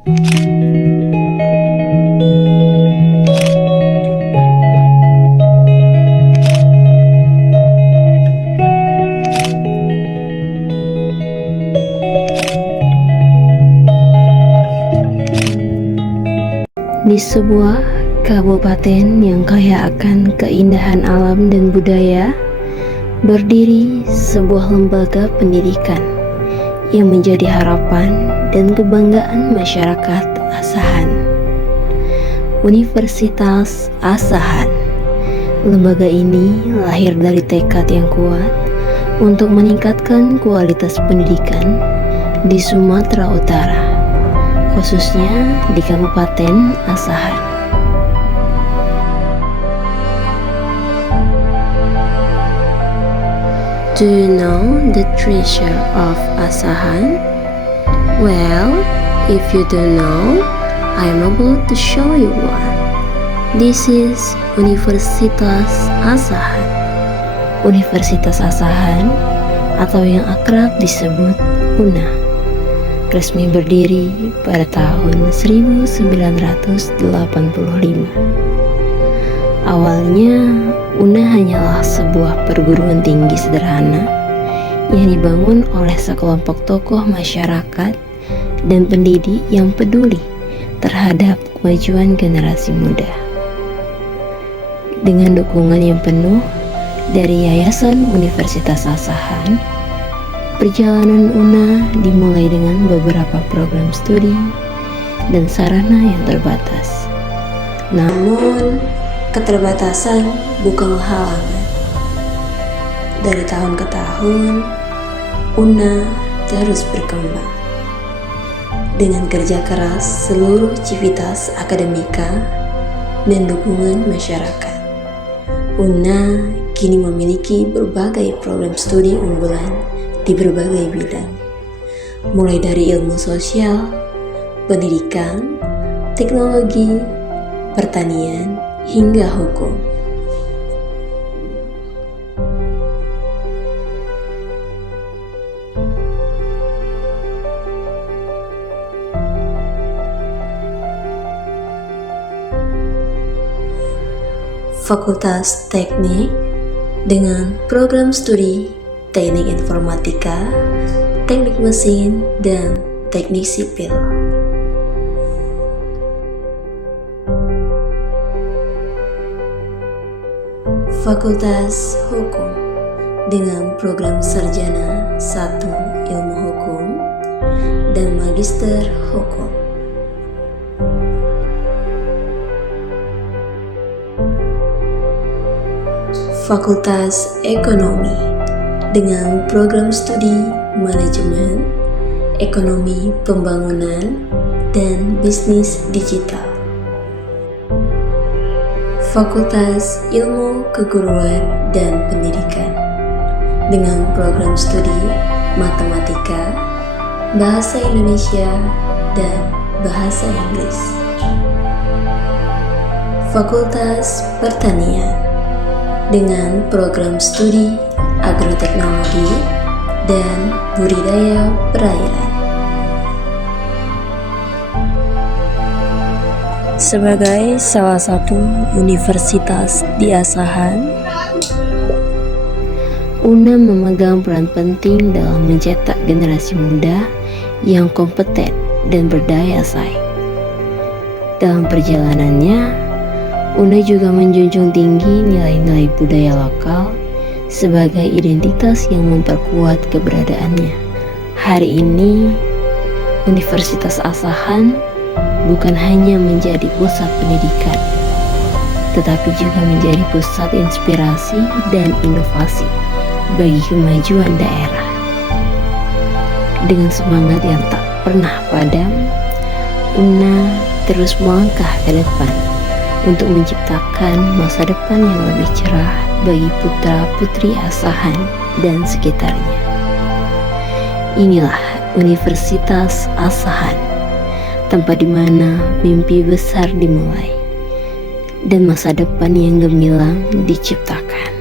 Di sebuah kabupaten yang kaya akan keindahan alam dan budaya, berdiri sebuah lembaga pendidikan yang menjadi harapan dan kebanggaan masyarakat Asahan. Universitas Asahan. Lembaga ini lahir dari tekad yang kuat untuk meningkatkan kualitas pendidikan di Sumatera Utara, khususnya di Kabupaten Asahan. Do you know the treasure of Asahan? Well, if you don't know, I am about to show you one. This is Universitas Asahan. Universitas Asahan atau yang akrab disebut UNA resmi berdiri pada tahun 1985. Awalnya, UNA hanyalah sebuah perguruan tinggi sederhana yang dibangun oleh sekelompok tokoh masyarakat dan pendidik yang peduli terhadap kemajuan generasi muda. Dengan dukungan yang penuh dari Yayasan Universitas Asahan, perjalanan UNA dimulai dengan beberapa program studi dan sarana yang terbatas. Namun, keterbatasan bukanlah halangan. Dari tahun ke tahun, UNA terus berkembang. Dengan kerja keras seluruh civitas akademika dan dukungan masyarakat, UNA kini memiliki berbagai program studi unggulan di berbagai bidang, mulai dari ilmu sosial, pendidikan, teknologi, pertanian, hingga hukum. Fakultas Teknik dengan program studi Teknik Informatika, Teknik Mesin, dan Teknik Sipil. Fakultas Hukum dengan program Sarjana 1 Ilmu Hukum dan Magister Hukum. Fakultas Ekonomi dengan program studi Manajemen, Ekonomi Pembangunan, dan Bisnis Digital. Fakultas Ilmu Keguruan dan Pendidikan dengan program studi Matematika, Bahasa Indonesia, dan Bahasa Inggris. Fakultas Pertanian dengan program studi Agroteknologi dan Budidaya Perairan. Sebagai salah satu universitas di Asahan, UNA memegang peran penting dalam mencetak generasi muda yang kompeten dan berdaya saing. Dalam perjalanannya, UNA juga menjunjung tinggi nilai-nilai budaya lokal sebagai identitas yang memperkuat keberadaannya. Hari ini, Universitas Asahan bukan hanya menjadi pusat pendidikan, tetapi juga menjadi pusat inspirasi dan inovasi bagi kemajuan daerah. Dengan semangat yang tak pernah padam, UNA terus melangkah ke depan untuk menciptakan masa depan yang lebih cerah bagi putra-putri Asahan dan sekitarnya. Inilah Universitas Asahan, tempat di mana mimpi besar dimulai dan masa depan yang gemilang diciptakan.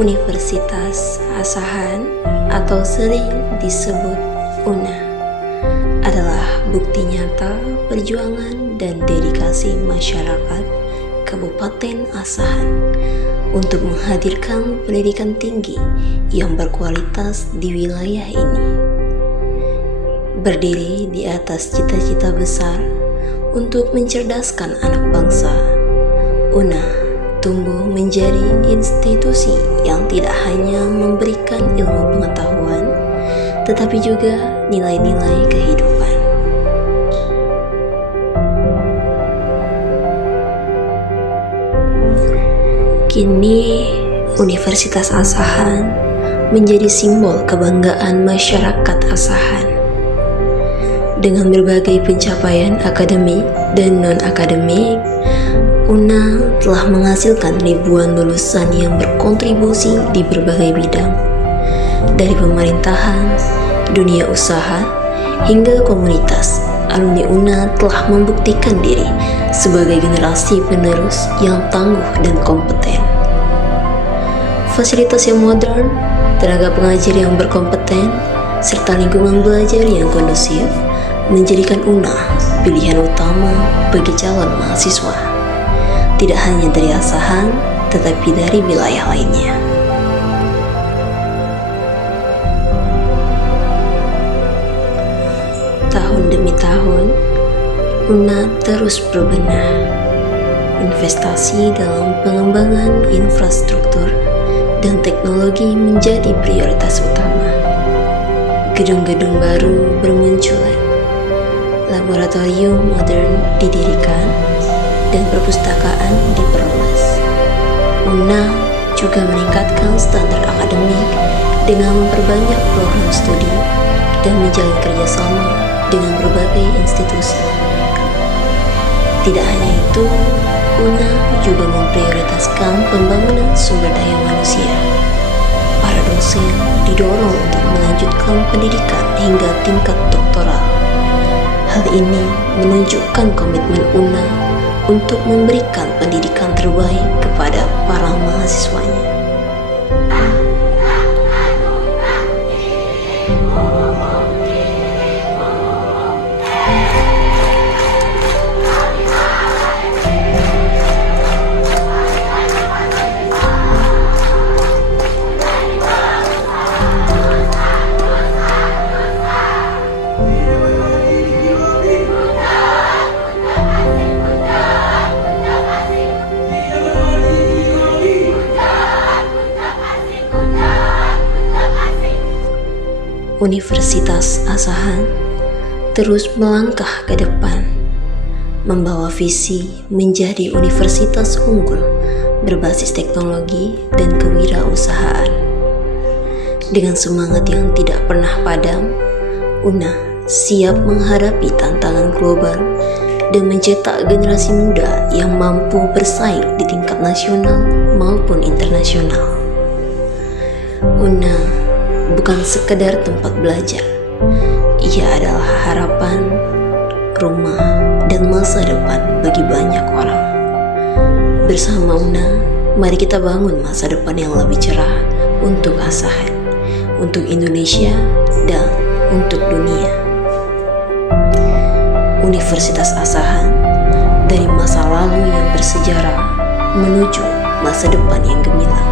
Universitas Asahan atau sering disebut UNA adalah bukti nyata perjuangan dan dedikasi masyarakat Kabupaten Asahan untuk menghadirkan pendidikan tinggi yang berkualitas di wilayah ini. Berdiri di atas cita-cita besar untuk mencerdaskan anak bangsa, UNA tumbuh menjadi institusi yang tidak hanya memberikan ilmu pengetahuan, tetapi juga nilai-nilai kehidupan. Kini, Universitas Asahan menjadi simbol kebanggaan masyarakat Asahan. Dengan berbagai pencapaian akademik dan non-akademik, UNA telah menghasilkan ribuan lulusan yang berkontribusi di berbagai bidang, dari pemerintahan, dunia usaha, hingga komunitas. Alumni UNA telah membuktikan diri sebagai generasi penerus yang tangguh dan kompeten. Fasilitas yang modern, tenaga pengajar yang berkompeten, serta lingkungan belajar yang kondusif menjadikan UNA pilihan utama bagi calon mahasiswa. Tidak hanya dari Asahan, tetapi dari wilayah lainnya. Tahun demi tahun, UNA terus berbenah. Investasi dalam pengembangan infrastruktur dan teknologi menjadi prioritas utama. Gedung-gedung baru bermunculan, laboratorium modern didirikan, dan perpustakaan diperluas. UNA juga meningkatkan standar akademik dengan memperbanyak program studi dan menjalin kerjasama dengan berbagai institusi. Tidak hanya itu, UNA juga memprioritaskan pembangunan sumber daya manusia. Para dosen didorong untuk melanjutkan pendidikan hingga tingkat doktoral. Hal ini menunjukkan komitmen UNA untuk memberikan pendidikan terbaik kepada para mahasiswanya. Universitas Asahan terus melangkah ke depan, membawa visi menjadi universitas unggul berbasis teknologi dan kewirausahaan. Dengan semangat yang tidak pernah padam, UNA siap menghadapi tantangan global dan mencetak generasi muda yang mampu bersaing di tingkat nasional maupun internasional. UNA bukan sekedar tempat belajar, ia adalah harapan, rumah, dan masa depan bagi banyak orang. Bersama UNA, mari kita bangun masa depan yang lebih cerah untuk Asahan, untuk Indonesia, dan untuk dunia. Universitas Asahan, dari masa lalu yang bersejarah menuju masa depan yang gemilang.